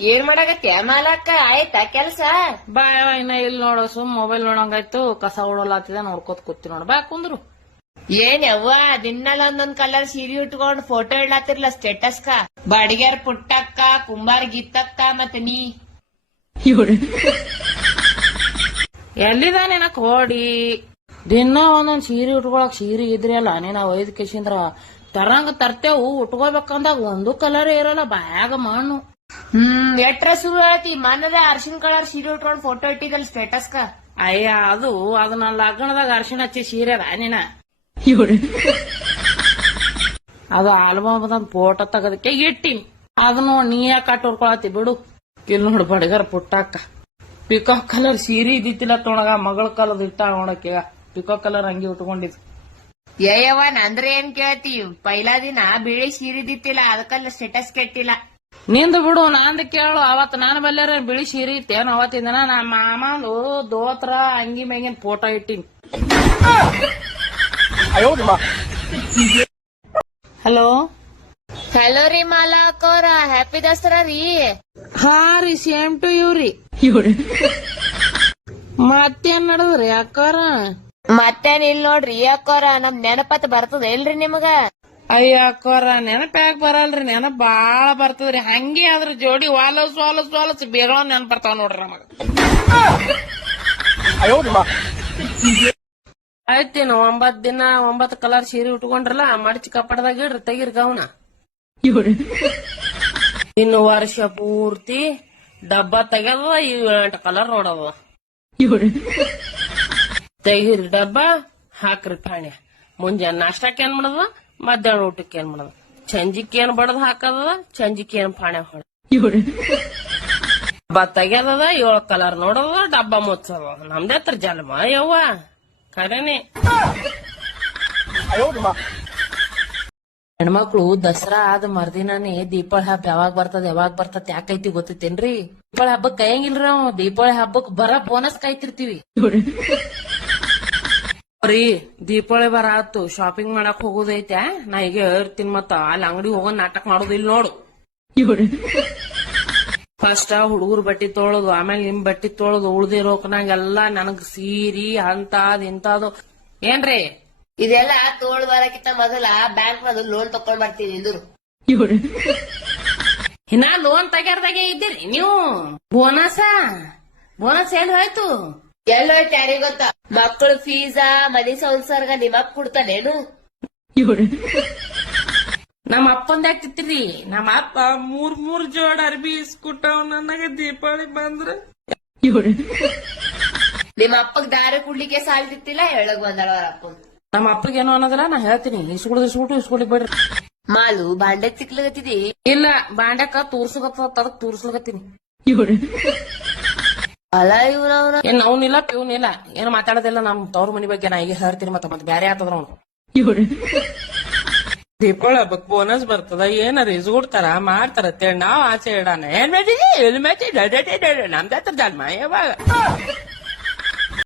ಏನ್ ಮಾಡಾಕತ್ಯ ಮಾಲಕ್ಕ ಆಯ್ತಾ ಕೆಲ್ಸ? ಬಾ ಯಾವ ಇನ್ನ ಇಲ್ಲಿ ನೋಡೋ ಸುಮ್ ಮೊಬೈಲ್ ನೋಡಂಗಾಯ್ತು ಕಸ ಓಡಲಾತಿದೆ ನೋಡ್ಕೋತ ಕೂತಿ ನೋಡ್. ಬಾ ಕುಂದ್ರು. ಏನ್ ಯವ್ವ ದಿನಲ ಒಂದೊಂದ್ ಕಲರ್ ಸೀರೆ ಉಟ್ಕೊಂಡ್ ಫೋಟೋ ಇಡ್ಲಾತಿರ್ಲ ಸ್ಟೇಟಸ್ ಕ? ಬಡಿಗೆರ್ ಪುಟ್ಟಕ್ಕ ಕುಂಬಾರ್ ಗೀತಕ್ಕ ಮತ್ ನೀ. ಎಲ್ಲಿದಾನೇನ ಕೋಡಿ? ದಿನ ಒಂದೊಂದ್ ಸೀರೆ ಉಟ್ಕೊಳಕ್ ಸೀರೆ ಇದ್ರಿ ಅಲ್ಲ ನೀನ್ ಒಯ್ದ ಕೇಶಿಂದ್ರ ತರಂಗ ತರ್ತೇವು ಉಟ್ಕೋಬೇಕಂದಾಗ ಒಂದು ಕಲರ್ ಇರಲ್ಲ ಬ್ಯಾಗ್ ಮಣ್ಣು. ಹ್ಮ್ ಎಟ್ರ ಶುರು ಹೇಳ್ತಿ? ಮನದ ಅರ್ಶಿನ ಕಲರ್ ಸೀರೆ ಉಟ್ಕೊಂಡ್ ಫೋಟೋ ಇಟ್ಟಿದಲ್ ಸ್ಟೇಟಸ್ ಕ ಅಯ್ಯ ಅದು ಅದನ್ನ ನನ್ನ ಲಗ್ನದಾಗ ಅರ್ಶಿಣ ಹಚ್ಚಿ ಸೀರೆ ಅದ ನೀನ ಅದು ಆಲ್ಬಮ್ ಫೋಟೋ ತೆಗದಕ್ಕೆ ಇಟ್ಟಿನಿ. ಅದು ನೋಡ್ ನೀ ಯಾಕೆ ಕಟ್ ಹೊಡ್ಕೊಳತಿ ಬಿಡು. ಇಲ್ಲಿ ನೋಡ್ ಬಡಗರ್ ಪುಟ್ಟಾಕ. ಪಿಕಾಕ್ ಕಲರ್ ಸೀರೆ ಇದ್ದಿತ್ತಿಲ್ಲ ತೊಣಗ ಮಗಳ ಕಾಲದ ಇಟ್ಟ ಅವಣಕ್ಕೆ ಪಿಕಾಕ್ ಕಲರ್ ಅಂಗಿ ಉಟ್ಕೊಂಡಿದ್. ಏಯವ್ವ ನಂದ್ರ ಏನ್ ಕೇಳ್ತಿ? ಪೈಲಾ ದಿನ ಬಿಳಿ ಸೀರೆ ಇದ್ದಿತ್ತಿಲ್ಲ ಅದಕ್ಕಲ್ಲ ಸ್ಟೇಟಸ್ ಕೆಟ್ಟಿಲ್ಲ. ನಿಂದು ಬಿಡು ನಾಂದ ಕೇಳು. ಅವತ್ ನಾನು ಬಲ್ಲಾರ ಬಿಳಿ ಸೀರೆ ಇತ್ತೇನು ಅವತ್ತಿಂದ ನಾ ಮಾಮಂದು ದೋತ್ರ ಅಂಗಿ ಮ್ಯಾಗಿನ ಫೋಟೋ ಇಟ್ಟಿನಿ. ಹಲೋ? ಹಲೋ ರೀ ಮಾಲಾ ಅಕ್ಕೋರ ಹ್ಯಾಪಿ ದಸರಾ ರೀ. ಹಾ ರೀ ಸೇಮ್ ಟು ಯು ರೀ. ಮತ್ತೇನ್ ನಡದ್ರಿ ಅಕ್ಕೋರ? ಮತ್ತೇನ್ ಇಲ್ ನೋಡ್ರಿ ಅಕ್ಕೋರ ನಮ್ ನೆನಪತ್ ಬರ್ತದ ಇಲ್ರಿ ನಿಮಗ? ಅಯ್ಯ ಅಕ್ಕೋರ ನೆನಪ ಯಾಕೆ ಬರಲ್ರಿ ನೆನಪ ಬಾಳ ಬರ್ತದ್ರಿ. ಹಂಗೆ ಅದ್ರ ಜೋಡಿ ವಾಲಸ್ ವಾಲಸ್ ವಾಲಸ್ ಬೇಗ ನೆನಪ ಬರ್ತಾವ ನೋಡ್ರಿ ನಮಗ. ಆಯ್ತೇನು ಒಂಬತ್ ದಿನ ಒಂಬತ್ ಕಲರ್ ಸೀರೆ ಉಟ್ಕೊಂಡ್ರಲ್ಲ ಮಡಚಿ ಕಪ್ಪಡದಾಗ ಇಡ್ರಿ ತೆಗಿರಿ ಗೌನ. ಇನ್ನು ವರ್ಷ ಪೂರ್ತಿ ಡಬ್ಬ ತೆಗೆದ ಇವ್ ಎಂಟು ಕಲರ್ ನೋಡದ. ತೆಗಿರಿ ಡಬ್ಬ ಹಾಕ್ರಿ ಪಾಣ್ಯ ಮುಂಜಾನೆ ನಾಷ್ಟಕ್ಕೆ ಏನ್ ಮಾಡದ? ಮಧ್ಯಾಹ್ನ ಊಟಕ್ಕೆ ಏನ್ ಮಾಡದ? ಚಂಜಿಕ್ ಏನ್ ಬಡದ್ ಹಾಕದ? ಚಂಜಿಕ್ ಏನ್ ಪಾಣೆ ಹೊಡ ಡಬ್ಬ ತೆಗ್ಯದದ ಏಳು ಕಲರ್ ನೋಡದ? ಡಬ್ಬ ಮುಚ್ಚದ? ನಮ್ದೇ ಹತ್ರ ಜನ್ಮ ಯವ್ವ. ಕರೇನೆ ಹೆಣ್ಮಕ್ಳು ದಸರಾ ಆದ ಮರ್ದಿನಾನೇ ದೀಪಾವಳಿ ಹಬ್ಬ ಯಾವಾಗ ಬರ್ತದ ಯಾವಾಗ ಬರ್ತದ ಯಾಕೈತಿ ಗೊತ್ತೈತೇನ್ರಿ? ದೀಪಾವಳಿ ಹಬ್ಬಕ್ ಕೈಯಂಗಿಲ್ರಿ ನಾವು ದೀಪಾವಳಿ ಹಬ್ಬಕ್ ಬರ ಬೋನಸ್ ಕಾಯ್ತಿರ್ತೀವಿ. ರೀ. ದೀಪಾವಳಿ ಬರ ಆತು ಶಾಪಿಂಗ್ ಮಾಡಕ್ ಹೋಗೋದೈತೆ. ನಾ ಈಗ ಹೇಳ್ತೀನಿ ಮತ್ತ ಅಲ್ಲಿ ಅಂಗಡಿ ಹೋಗೋ ನಾಟಕ ಮಾಡೋದಿಲ್ಲ ನೋಡು. ಫಸ್ಟ್ ಹುಡುಗರು ಬಟ್ಟಿ ತೊಳೋದು ಆಮೇಲೆ ನಿಮ್ ಬಟ್ಟಿ ತೊಳೋದು ಉಳ್ದಿರೋಕನಾಗೆಲ್ಲ ನನಗ್ ಸೀರಿ ಅಂತದ್ ಇಂತದು. ಏನ್ರಿ? ಇದೆಲ್ಲ ತೋಳ್ ಬರಕಿಂತ ಮೊದಲ ಬ್ಯಾಂಕ್ ನದು ಲೋನ್ ತಕೊಂಡ್ ಬರ್ತೀನಿ ಇದ್ರು ಇನ್ನ ಲೋನ್ ತೆಗ್ಯಾರ್ದಾಗೆ ಇದ್ದೀರಿ ನೀವು? ಬೋನಸ ಬೋನಸ್ ಎಲ್ಲಿ ಹೋಯ್ತು? ಎಲ್ಲೋಯ್ತು ಯಾರಿಗ್ ಗೊತ್ತ? ಮಕ್ಕಳು ಫೀಸಾ ಮನಿ ಸಂಸಾರ್ಗ ನಿಮ್ಮಪ್ಪ ಕೊಡ್ತಾನೇನು? ನಮ್ಮ ಅಪ್ಪಂದ ಯಾಕಿತ್ರಿ ನಮ್ಮ ಅಪ್ಪ ಮೂರ್ ಮೂರ್ ಜೋಡ್ ಅರ್ಬಿ ಇಸ್ಕೊಟ್ಟವ್ ನನಗ ದೀಪಾವಳಿ ಬಂದ್ರ. ನಿಮ್ಮ ಅಪ್ಪಗ್ ದಾರ ಕುಡ್ಲಿಕ್ಕೆ ಸಾಲ್ತಿತ್ತಿಲ್ಲ ಹೇಳಕ್ ಬಂದಳ ಅವ್ರ ಅಪ್ಪ ನಮ್ಮ ಏನೋ ಅನ್ನೋದ್ರ ನಾ ಹೇಳ್ತೀನಿ. ಇಸ್ಕೊಡದ್ ಇಸ್ಕೊಟ್ಟು ಇಸ್ಕೊಡಿ ಬಿಡ್ರಿ. ಮಾಲು ಬಾಂಡೆ ತಿಕ್ಲಗತ್ತಿದಿ? ಇಲ್ಲ ಬಾಂಡೆಕ ತೋರ್ಸಗತ್ತ ಅದಕ್ ತೂರ್ಸ್ಲಗತ್ತೀನಿ. ಅಲ್ಲ ಇವ್ರವ್ರ ಏನ್ ಅವ್ನಿಲ್ಲ ಪ್ಯೂನಿಲ್ಲ ಏನು ಮಾತಾಡೋದಿಲ್ಲ ನಮ್ ತವ್ರ ಮನಿ ಬಗ್ಗೆ ನಾ ಈಗ ಹೇಳ್ತೀನಿ ಮತ್ತೆ ಮತ್ತೆ ಬ್ಯಾರೆ ಆತದ್ರ ಅವ್ನು. ದೀಪಾವಳಿ ಹಬ್ಬಕ್ ಬೋನಸ್ ಬರ್ತದ ಏನಾರ ಇಸ್ಕೊಡ್ತಾರ ಮಾಡ್ತಾರ ಅಂತೇಳಿ ನಾವ್ ಆಚೆ ಇಡಾನ. ಏನ್ ಮಾಡಿದಿ ಎಲ್ಲಿ ಮಾಡಿ ನಮ್ದ ಹತ್ರ ಜನ್ಮ ಯಾವಾಗ?